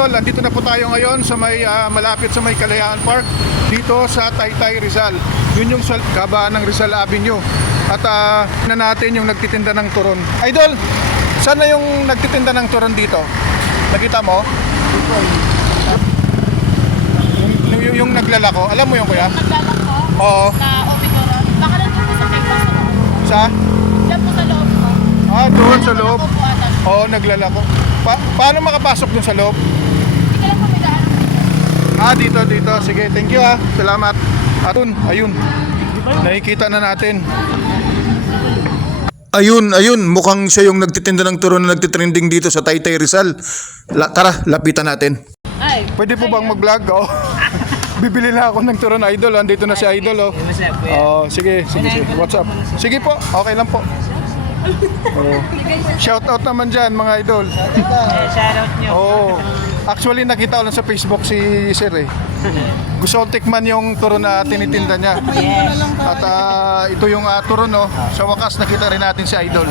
idol, andito na po tayo ngayon sa may malapit sa may Kalayaan Park dito sa Taytay, Rizal. Yun yung kabaan ng Rizal Avenue. At na natin yung nagtitinda ng turon. Idol, sana yung nagtitinda ng turon dito? Nakita mo? Yung naglalako, alam mo yung kuya? Naglalako? Oo. Na Omicron? Baka lang po sa Texas na po. Sa? Diyan po sa loob ko. Doon sa loob. Naglalako po ata siya. Oo, naglalako. Paano makapasok dun sa loob? Hindi ka lang po may daan. Dito. Sige, thank you Salamat. Ayun. Nakikita na natin. Ayun, mukhang siya yung nagtitinda ng turon na nagtitrending dito sa Taytay, Rizal. Tara, lapitan natin. Ay. Pwede po bang mag-vlog? Oh. Bibili na ako ng turon, idol. Andito na si idol, oh. Sige. What's up? Sige po, okay lang po. Shout out naman dyan, mga idol. Shoutout nyo. Actually, nakita ko lang sa Facebook si Sir eh. Gusto kong tikman yung turon na tinitinda niya. Yes. At ito yung turon, no. Sa wakas, nakita rin natin si idol.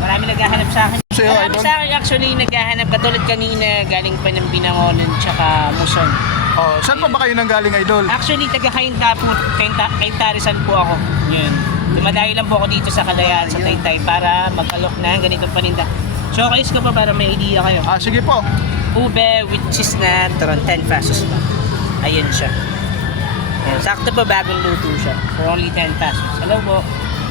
Marami naghahanap sa akin. Sa'yo, Marami idol? sa akin actually naghahanap. Katulad kanina, galing pa ng Binangonan tsaka Muson. Saan pa ba kayo nanggaling, idol? Actually, taga Cainta po, Cainta Rizal po ako. Yun. Dumadayo lang po ako dito sa Kalayaan, sa Taytay, para mag-alok na ganitong paninda. Showcase ko pa para may idea kayo. Sige po. Ube with cheese na turon, 10 pesos pa. Ayan siya. Ayan, sakto pa bagong luto siya. For only 10 pesos. Hello po.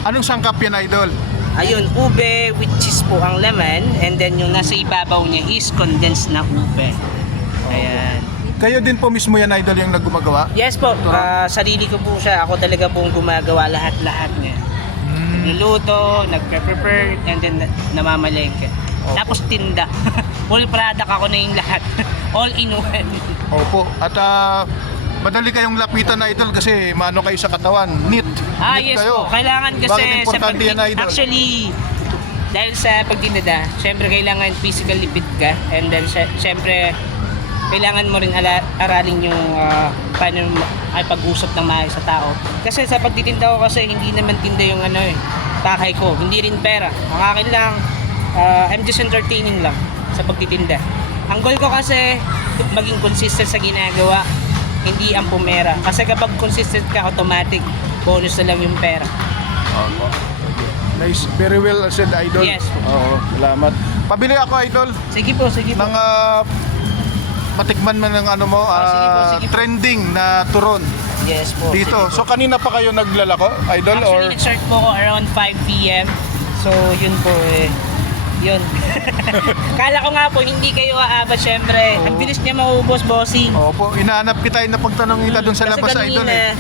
Anong sangkap yan, idol? Ayun, ube with cheese po ang laman, and then yung nasa ibabaw niya is condensed na ube. Ayan. Kayo din po mismo yan, idol, yung naggumagawa? Yes po, sarili ko po siya. Ako talaga pong gumagawa lahat-lahat niya. Nagluluto, nagpe-prepare, and then namamalengke. Tapos tinda. Full product ako na yung lahat. All in one. Opo. At madali kayong lapitan na, idol, kasi maano kayo sa katawan. Neat Yes kayo. po. Kailangan kasi Bakit importante yan, idol? actually, dahil sa pagtinda, syempre kailangan physically fit ka, and then syempre kailangan mo rin aralin yung paano ay pag-usap ng maayos sa tao. Kasi sa pagtitinda ko kasi hindi naman tinda yung pakay ko, hindi rin pera. Ang akin lang, I'm just entertaining lang sa pagtitinda. Ang goal ko kasi maging consistent sa ginagawa, hindi ang pumera. Kasi kapag consistent ka, automatic bonus na lang yung pera. Nice. Very well said, idol. Yes. Salamat. Pabili ako, idol, Sige po. ng matikman man ng sige po. trending na turon Yes po. dito. So kanina pa kayo naglalako, idol? Actually, nag-start po ako around 5 p.m. So, yun po yun. Kala ko nga po, hindi kayo aabot syempre. Ang bilis niya maubos, bossing. Opo, inaanap kita, napagtanong kita doon sa Kasi labas, idol kanina,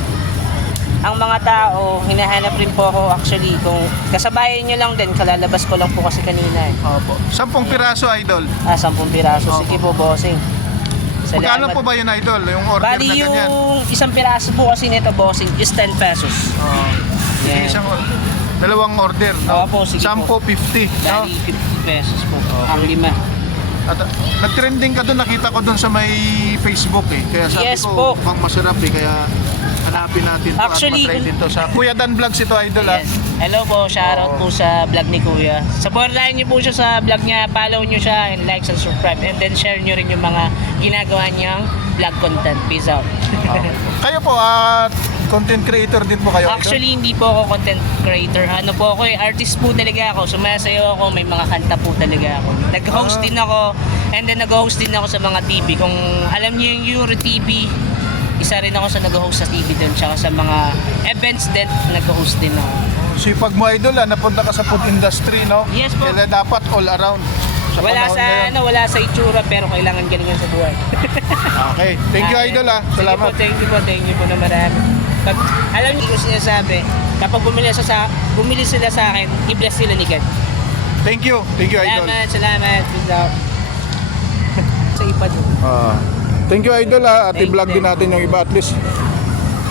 ang mga tao, hinahanap rin po ako actually. Kung kasabayan nyo lang din, kalalabas ko lang po kasi kanina Opo. 10 piraso, idol. 10 piraso. Sige po, bossing. Magkano po ba yun, idol? Yung order Bali na yung ganyan? isang piraso po kasi nito, bossing, is 10 pesos. Sige, dalawang order, no? Opo, sige 10, po. 50, no? Bali 50 pesos po. Ang 5. At nag-trending ka doon, nakita ko doon sa may Facebook eh. Kaya sabi Yes ko, po. mukhang masarap eh. Kaya hanapin natin to Actually, at matry dito sa Kuya Dan Vlogs ito, idol. Yes. Hello po, shoutout po sa vlog ni Kuya. Supportahan niyo po siya sa vlog niya, follow niyo siya, and like and subscribe, and then share niyo rin yung mga ginagawa niyang vlog content. Peace out. Kayo po, content creator din po kayo, idol? Actually, hindi po ako content creator. Ano po ako artist po talaga ako. Sumasayaw ako, may mga kanta po talaga ako. Nag-host din ako, and then nag-host din ako sa mga TV. Kung alam niyo yung Euro TV, isa rin ako sa nag-host sa TV doon, tsaka sa mga events din, nag-host din ako. Sipag mo, idol, napunta ka sa food industry, no? Yes po. Kaya dapat all around. Sa Wala panahon sa ngayon. wala sa itsura, pero kailangan galingan sa buhay. Okay, thank you, idol, Salamat. Thank you po na marami. Alam niyo kung sinasabi, kapag bumili sila sa akin, i-bless sila ni God. Thank you, idol. Salamat. Peace out. Sa ipad. Thank you, idol, at Thank i-vlog din you. natin yung iba. At least,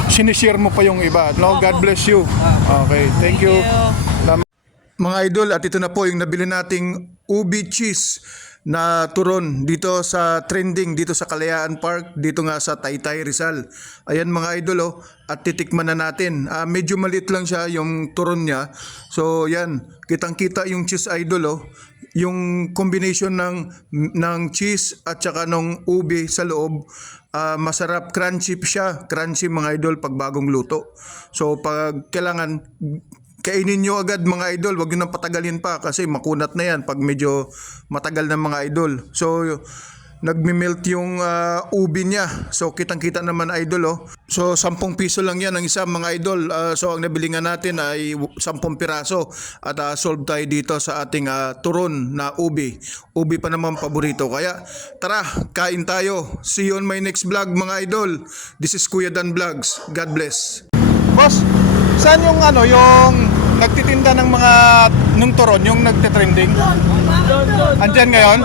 sinishare mo pa yung iba. No, God bless you. Okay, thank you. Mga idol, at ito na po yung nabili nating ubi cheese na turon dito sa trending, dito sa Kalayaan Park, dito nga sa Taytay, Rizal. Ayan mga idol, at titikman na natin. Medyo maliit lang siya yung turon niya. So yan, kitang kita yung cheese, idol. yung combination ng cheese at saka ng ube sa loob, masarap, crunchy siya, crunchy mga idol pag bagong luto. So pag kailangan kainin nyo agad mga idol, wag nyo nang patagalin pa kasi makunat na yan pag medyo matagal na mga idol. So nagme-melt yung ubi niya. So kitang-kita naman idol oh. So 10 piso lang yan ang isa mga idol. So ang nabili nga natin ay 10 piraso at solve tayo dito sa ating turon na ubi. Ubi pa naman paborito. Kaya tara, kain tayo. See you on my next vlog mga idol. This is Kuya Dan Vlogs. God bless. Boss, saan yung yung nagtitinda ng mga nung turon, yung nagte-trending? Andyan ngayon?